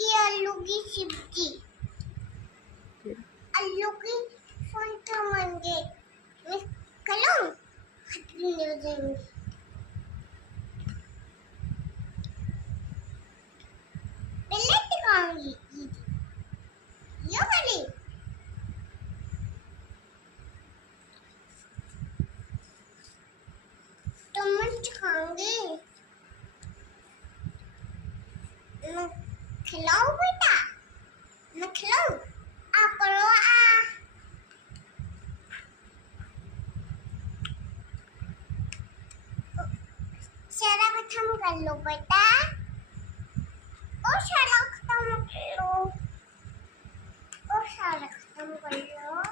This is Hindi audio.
खाऊंगी आलू की सब्जी। आलू की फंटा मांगे मैं खिलाऊं हाथ गंदे हो जाएंगे। प्लेट खाऊंगी ये वाली टमाटर खाऊंगी मैं खिलाऊं बेटा मैं खिलाऊं आ करो आ सारा खत्म कर लो बेटा और सारा खत्म कर लो और सारा खत्म कर लो।